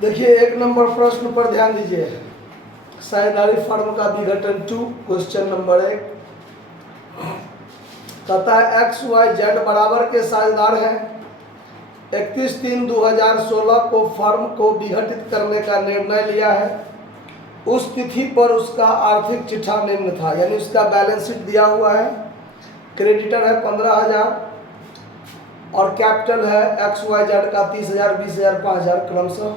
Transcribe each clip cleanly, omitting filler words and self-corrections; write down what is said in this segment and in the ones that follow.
देखिए 1 नंबर प्रश्न पर ध्यान दीजिए। साझेदारी फर्म का विघटन 2, क्वेश्चन नंबर 1 कहता है एक्स वाई जेड बराबर के साझेदार हैं। 31/3/2016 को फर्म को विघटित करने का निर्णय लिया है। उस तिथि पर उसका आर्थिक चिट्ठा निम्न था, यानी उसका बैलेंस शीट दिया हुआ है। क्रेडिटर है 15,000 और कैपिटल है एक्स वाई जेड का 30,000, 20,000, 5,000 क्रमशः।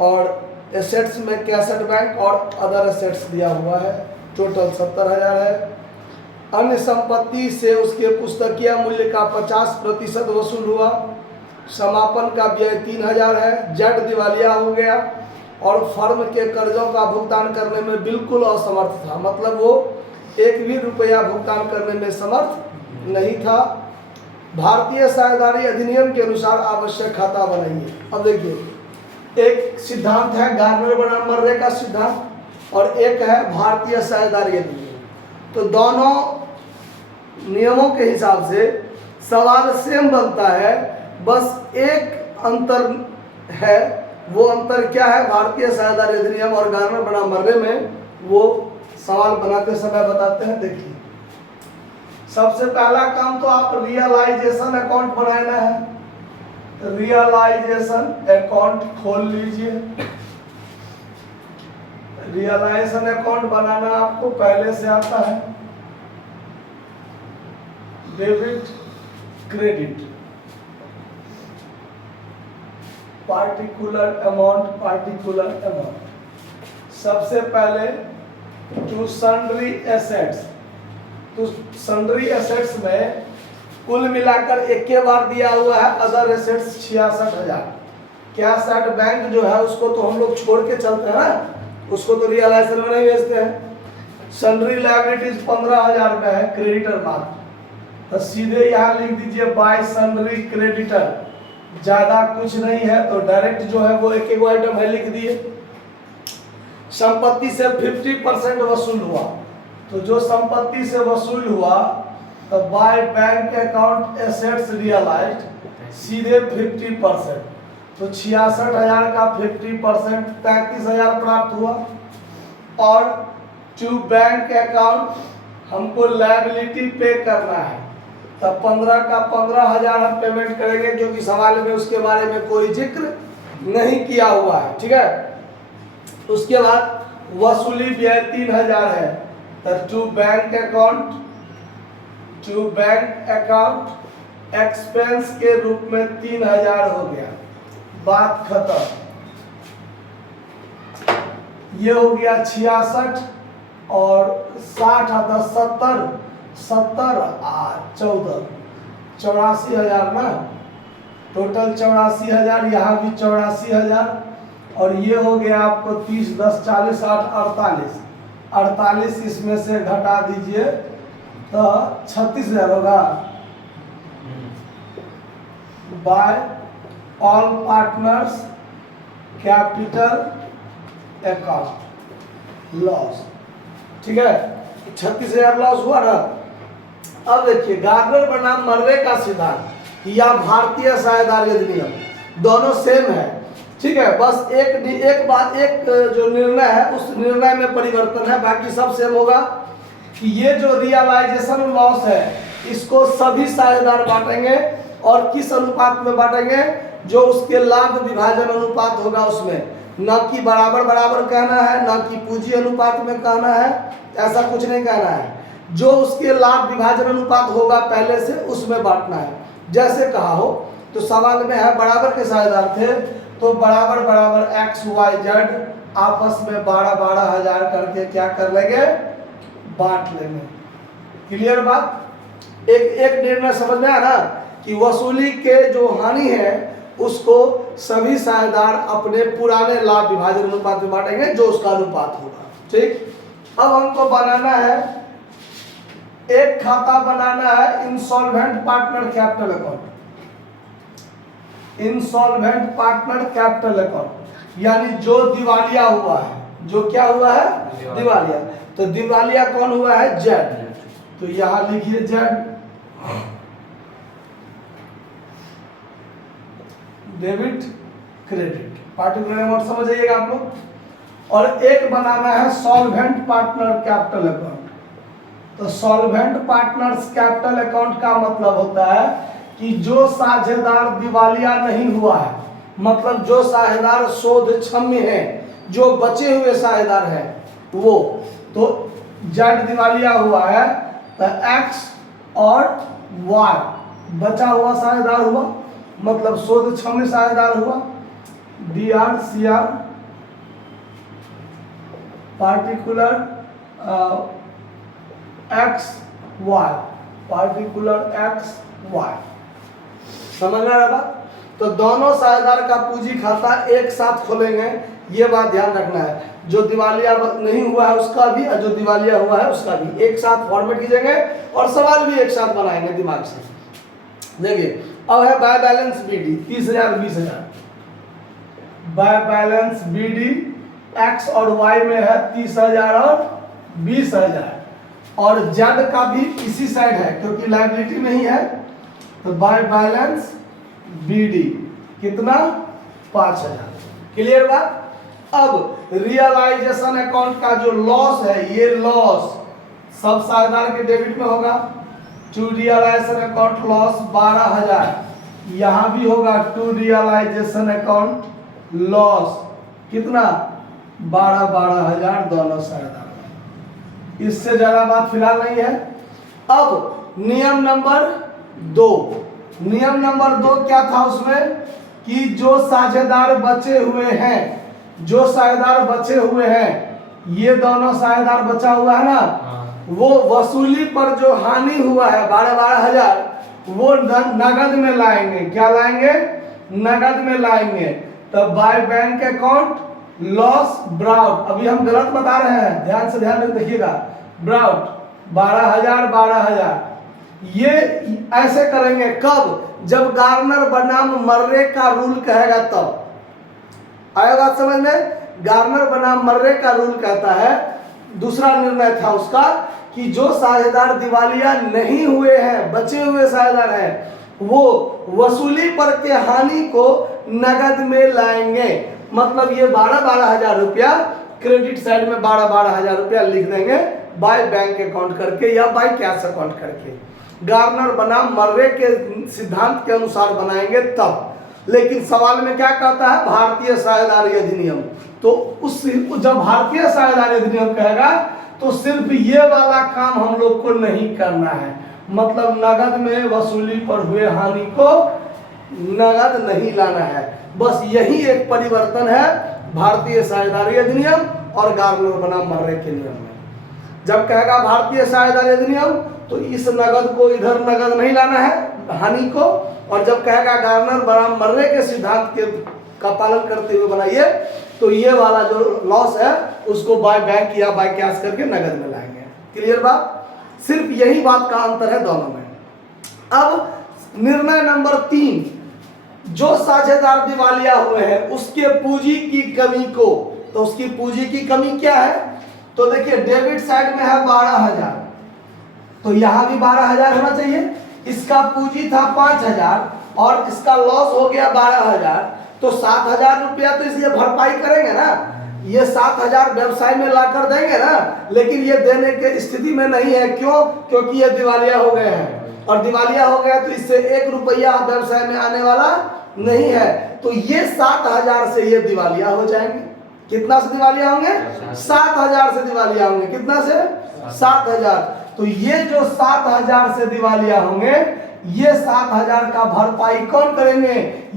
और एसेट्स में कैसेट बैंक और अदर एसेट्स दिया हुआ है। टोटल 70,000 है। अन्य संपत्ति से उसके पुस्तकीय मूल्य का 50% वसूल हुआ। समापन का व्यय 3,000 है। जेड दिवालिया हो गया और फर्म के कर्जों का भुगतान करने में बिल्कुल असमर्थ था, मतलब वो 1 भी रुपया भुगतान करने में समर्थ नहीं था। भारतीय साझेदारी अधिनियम के अनुसार आवश्यक खाता बनाइए। अब देखिए, एक सिद्धांत है गार्नर बनाम मर्रे का सिद्धांत और एक है भारतीय साझेदारी अधिनियम। तो दोनों नियमों के हिसाब से सवाल सेम बनता है, बस एक अंतर है। वो अंतर क्या है? भारतीय साझेदारी अधिनियम और गार्नर बनाम मर्रे में वो सवाल बनाते समय बताते हैं। देखिए, सबसे पहला काम तो आप रियलाइजेशन अकाउंट बनाना है। रियलाइजेशन अकाउंट खोल लीजिए। रियलाइजेशन अकाउंट बनाना आपको पहले से आता है। Debit credit, particular amount. सबसे पहले टू सन्ड्री एसेट्स। तो सन्ड्री एसेट्स में कुल मिलाकर एक के बार दिया हुआ है अदर एसेट्स 66,000। कैश बैंक जो है उसको तो हम लोग छोड़ के चलते हैं ना, उसको तो रियलाइजेशन में नहीं बेचते हैं। सन्ड्री लायबिलिटीज 15,000 रुपये है, क्रेडिटर मात्र। तो सीधे यहाँ लिख दीजिए बाय सन्ड्री क्रेडिटर। ज्यादा कुछ नहीं है तो डायरेक्ट जो है वो एक आइटम है, लिख दिए। संपत्ति से 50% वसूल हुआ, तो जो संपत्ति से वसूल हुआ तो by bank account assets realised सीधे 50%। तो 66,000 का 50% 33,000 प्राप्त हुआ। और टू बैंक अकाउंट हमको लायबिलिटी पे करना है, तब 15 का 15,000 हम पेमेंट करेंगे, क्योंकि सवाल में उसके बारे में कोई जिक्र नहीं किया हुआ है। ठीक है, उसके बाद वसूली व्यय 3,000 है, तो टू बैंक अकाउंट एक्सपेंस के रूप में 3,000 हो गया। बात खत्म। ये हो गया 66 और 60 आता 70 और 14 84,000 ना। टोटल 84,000, यहाँ भी 84,000 और ये हो गया आपको 30, 10, 40, 60, 48 इसमें से घटा दीजिए तो 36,000 होगा। By all partners capital account loss. ठीक है, 36,000 लॉस हुआ ना। अब देखिए, गार्नर बनाम मर्रे का सिद्धांत या भारतीय साझेदारी अधिनियम दोनों सेम है। ठीक है, बस एक बात, एक जो निर्णय है उस निर्णय में परिवर्तन है, बाकी सब सेम होगा। कि ये जो रियलाइजेशन लॉस है इसको सभी साझेदार बांटेंगे और किस अनुपात में बांटेंगे? जो उसके लाभ विभाजन अनुपात होगा उसमें। न कि बराबर बराबर कहना है, न कि पूंजी अनुपात में कहना है, ऐसा कुछ नहीं कहना है। जो उसके लाभ विभाजन अनुपात होगा पहले से उसमें बांटना है। जैसे कहा हो तो सवाल में है बराबर के साझेदार थे, तो बराबर बराबर एक्स वाई जेड आपस में 12,000 करके क्या कर लेंगे? बांट लेंगे। क्लियर बात? एक निर्णय समझ में आया ना कि वसूली के जो हानि है उसको सभी साझेदार अपने पुराने लाभ विभाजन अनुपात में बांटेंगे, जो उसका अनुपात होगा। ठीक, अब हमको बनाना है, एक खाता बनाना है insolvent partner capital account. Insolvent partner capital account यानी जो दिवालिया हुआ है। जो क्या हुआ है? दिवालिया। तो दिवालिया कौन हुआ है? जेड। तो यहां लिखिए Z. Debit credit. Particular amount समझ जाइएगा आप लोग। और एक बनाना है सॉल्वेंट पार्टनर कैपिटल अकाउंट। तो सॉल्वेंट पार्टनर्स कैपिटल अकाउंट का मतलब होता है कि जो साझेदार दिवालिया नहीं हुआ है, मतलब जो साझेदार शोध क्षम्य है, जो बचे हुए साझेदार हैं वो, तो जेड दिवालिया हुआ है तो एक्स और वाई बचा हुआ साझेदार हुआ, मतलब शोध क्षम्य साझेदार हुआ। D R C R particular X Y, particular X Y, समझ में आ रहा बात? तो दोनों साझेदार का पूंजी खाता एक साथ खोलेंगे, ये बात ध्यान रखना है। जो दिवालिया नहीं हुआ है उसका भी और जो दिवालिया हुआ है उसका भी एक साथ फॉर्मेट कीजिएंगे और सवाल भी एक साथ बनाएंगे दिमाग से। देखिए अब है by balance BD 30,000 20,000, by balance BD X और वाई में है 30,000 और 20,000, और जेड का भी इसी साइड है क्योंकि लायबिलिटी नहीं है। तो बाय बैलेंस बीडी कितना 5,000। क्लियर बात? अब रियलाइजेशन अकाउंट का जो लॉस है, ये लॉस सब साझेदार के डेबिट में होगा। टू रियलाइजेशन अकाउंट लॉस 12,000, यहां भी होगा टू रियलाइजेशन अकाउंट लॉस कितना 12,000 दोनों साझेदार। इससे ज्यादा बात फिलहाल नहीं है। अब नियम नंबर 2, नियम नंबर 2 क्या था उसमें कि जो साझेदार बचे हुए हैं, जो साझेदार बचे हुए हैं, ये दोनों साझेदार बचा हुआ है ना, वो वसूली पर जो हानि हुआ है 12,000 वो नगद में लाएंगे। क्या लाएंगे? नगद में लाएंगे। तो by bank account loss brought, अभी हम गलत बता रहे हैं, ध्यान से ध्यान देखिएगा। ब्राउट 12,000 ये ऐसे करेंगे कब? जब गार्नर बनाम मर्रे का रूल कहेगा तब। आया बात समझ में? गार्नर बनाम मर्रे का रूल कहता है, दूसरा निर्णय था उसका कि जो साझेदार दिवालिया नहीं हुए हैं, बचे हुए साझेदार हैं, वो वसूली पर के हानि को नगद में लाएंगे। मतलब ये 12,000 रुपया क्रेडिट साइड में 12,000 रुपया लिख देंगे बाय बैंक अकाउंट करके या बाय कैश अकाउंट करके। गार्नर बनाम मर्रे के सिद्धांत के अनुसार बनाएंगे तब। लेकिन सवाल में क्या कहता है? भारतीय साझेदारी अधिनियम। तो उस जब भारतीय साझेदारी अधिनियम कहेगा तो सिर्फ ये वाला काम हम लोग को नहीं करना है, मतलब नगद में वसूली पर हुए हानि को नगद नहीं लाना है। बस यही एक परिवर्तन है भारतीय साझेदारी अधिनियम और गार्नर बनाम मर्रे के नियम में। जब कहेगा भारतीय साझेदारी अधिनियम तो इस नगद को इधर नगद नहीं लाना है हानि को, और जब कहेगा गार्नर बनाम मर्रे के सिद्धांत के का पालन करते हुए बनाइए तो ये वाला जो लॉस है उसको बाय बैंक या बाय कैश करके नगद में लाएंगे। क्लियर बात? सिर्फ यही बात का अंतर है दोनों में। अब निर्णय नंबर 3, जो साझेदार दिवालिया हुए हैं उसके पूंजी की कमी को, तो उसकी पूंजी की कमी क्या है? तो देखिए डेबिट साइड में है 12,000, तो यहां भी 12,000 होना चाहिए। इसका पूंजी था 5,000 और इसका लॉस हो गया 12,000, तो 7,000 रुपया तो इसलिए भरपाई करेंगे ना, ये 7,000 व्यवसाय में ला कर देंगे ना, लेकिन ये देने के स्थिति में नहीं है। क्यों? क्योंकि ये दिवालिया हो गए हैं, और दिवालिया हो गया तो इससे 1 रुपया व्यवसाय में आने वाला नहीं है। तो ये 7,000 से ये दिवालिया हो जाएंगे। कितना से दिवालिया होंगे? 7,000 से दिवालिया होंगे। कितना से? 7,000। तो ये जो 7,000 से दिवालिया होंगे, ये 7,000 का भरपाई कौन करेंगे?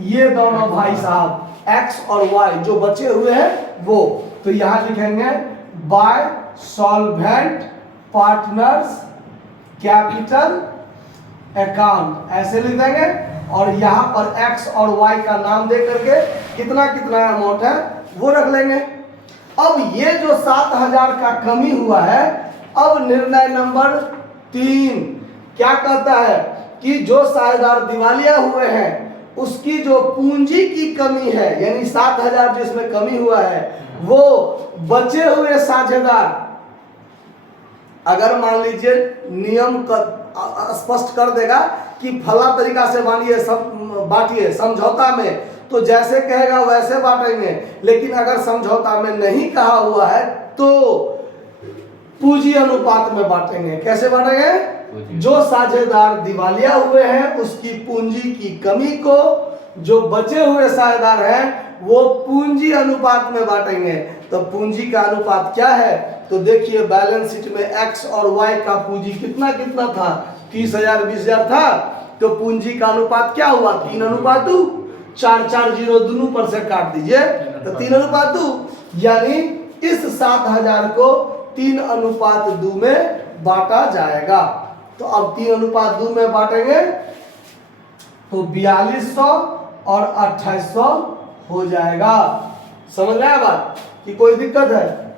ये दोनों भाई साहब एक्स और वाई जो बचे हुए हैं वो। तो यहां लिखेंगे bye solvent partners capital account, ऐसे लिख देंगे। और यहां पर एक्स और वाई का नाम दे करके कितना कितना अमाउंट है वो रख लेंगे। अब ये जो 7,000 का कमी हुआ है, अब निर्णय नंबर 3 क्या कहता है कि जो साझेदार दिवालिया हुए हैं उसकी जो पूंजी की कमी है, यानी 7,000 जिसमें कमी हुआ है, वो बचे हुए साझेदार, अगर मान लीजिए नियम स्पष्ट कर देगा कि फला तरीका से मानिए सब बांटिए समझौता में, तो जैसे कहेगा वैसे बांटेंगे, लेकिन अगर समझौता में नहीं कहा हुआ है तो पूंजी अनुपात में बांटेंगे। कैसे बांटेंगे? जो साझेदार दिवालिया हुए हैं उसकी पूंजी की कमी को जो बचे हुए साझेदार हैं वो पूंजी अनुपात में बांटेंगे। तो पूंजी का अनुपात क्या है? तो देखिए बैलेंस शीट में एक्स और वाई का पूंजी कितना कितना था, 30,000 20,000 था। तो पूंजी का अनुपात क्या हुआ? 3:2। 4 दोनों पर से काट दीजिए तो 3:2, यानी इस 7,000 को 3:2 में बांटा जाएगा। तो अब 3:2 में बांटेंगे तो 4200 और 2800 हो जाएगा। समझ में आया बात कि कोई दिक्कत है?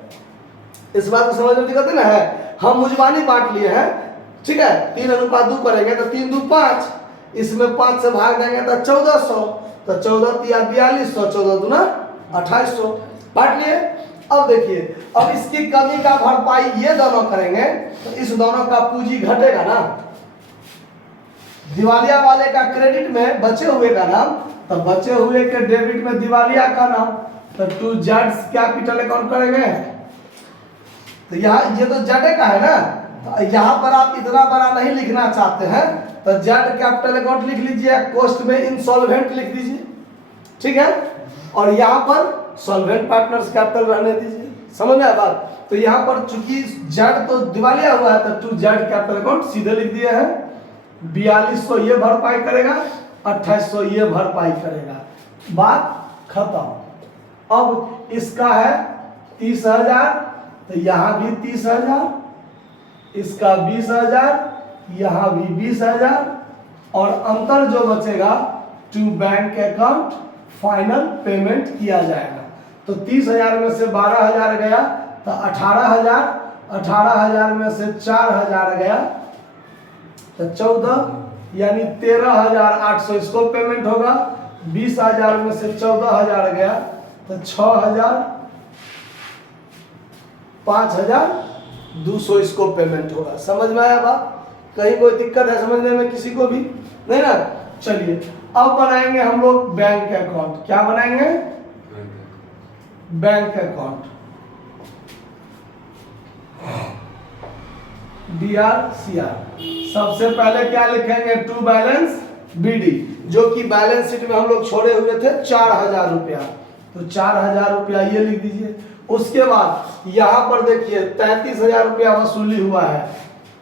इस बात को समझ में दिक्कत है ना? है हम मुजबानी बांट लिए हैं, ठीक है। 3:2 करेंगे तो 3 2 5, इसमें 5 से भाग देंगे तो 1400, तो 14 तिया 4200, 14 दूना 2800 बांट लिए। अब देखिए, अब इसकी कमी का भरपाई ये दोनों करेंगे तो इस दोनों का पूंजी घटेगा ना। दिवालिया वाले का क्रेडिट में बचे हुए का नाम, तो बचे हुए के डेबिट में दिवालिया का नाम, तो टू जेड कैपिटल अकाउंट करेंगे। तो यहाँ ये तो जेड का है ना, तो यहाँ पर आप इतना बड़ा नहीं लिखना चाहते हैं तो जेड कैपिटल अकाउंट लिख लीजिए, कोस्ट में इंसॉल्वेंट लिख दीजिए, ठीक है। और यहाँ पर सॉल्वेंट पार्टनर्स कैपिटल रहने दीजिए। समझ में आया बात? तो यहाँ पर चूंकि जेड तो दिवालिया हुआ है तो टू जेड कैपिटल अकाउंट सीधे लिख दिए हैं। 4200 ये भरपाई करेगा, 2800 ये भरपाई करेगा, बात खत्म। अब इसका है 30,000 तो यहाँ भी 30,000, इसका 20,000, यहाँ भी 20,000, और अंतर जो बचेगा to bank account final payment किया जाएगा। तो 30,000 में से 12,000 गया तो 18,000, 18,000 में से 4,000 गया तो 14, यानी 13,800 इसको पेमेंट होगा। 20,000 में से 14,000 गया तो 6,000, 5,200 इसको पेमेंट होगा। समझ में आया बात? कहीं कोई दिक्कत है समझने में किसी को भी नहीं ना? चलिए अब बनाएंगे हम लोग बैंक अकाउंट। क्या बनाएंगे? Bank account. DRCR। सबसे पहले क्या लिखेंगे? टू बैलेंस BD, जो कि बैलेंस शीट में हम लोग छोड़े हुए थे 4,000 रुपया, तो 4,000 रुपया ये लिख दीजिए। उसके बाद यहाँ पर देखिए 33,000 रुपया वसूली हुआ है,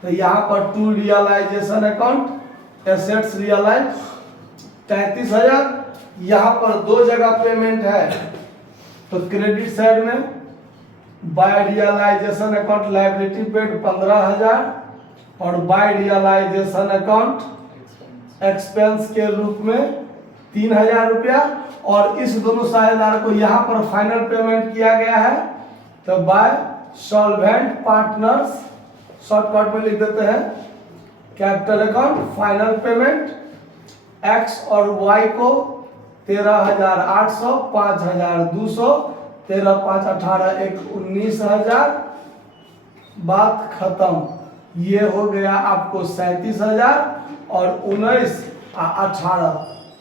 तो यहाँ पर to realisation account assets realise 33,000। यहाँ पर दो जगह पेमेंट है, तो क्रेडिट साइड में by realisation account liability paid 15,000 और बाय रियलाइजेशन अकाउंट एक्सपेंस के रूप में 3,000 रुपया। और इस दोनों साझेदार को यहाँ पर फाइनल पेमेंट किया गया है, तो बाय सॉल्वेंट पार्टनर्स, शॉर्टकट में लिख देते हैं capital account final payment x और वाई को 13,800, 5,200, 13 5 18 1 19,000, बात खत्म। ये हो गया आपको 37,000 और 19 18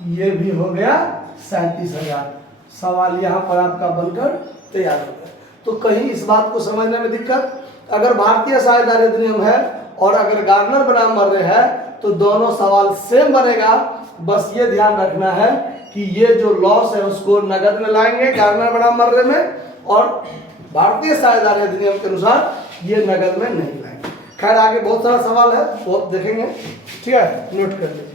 ये भी हो गया 37,000। सवाल यहाँ पर आपका बनकर तैयार हो गया। तो कहीं इस बात को समझने में दिक्कत? अगर भारतीय साझेदारी अधिनियम है और अगर गार्नर बनाम मर्रे है तो दोनों सवाल सेम बनेगा। बस ये ध्यान रखना है कि ये जो लॉस है उसको नगद में लाएंगे गार्नर बनाम मर्रे में, और भारतीय साझेदारी अधिनियम के अनुसार ये नगद में नहीं लाएंगे। खैर आगे बहुत सारा सवाल है वो देखेंगे, ठीक है, नोट कर लीजिए।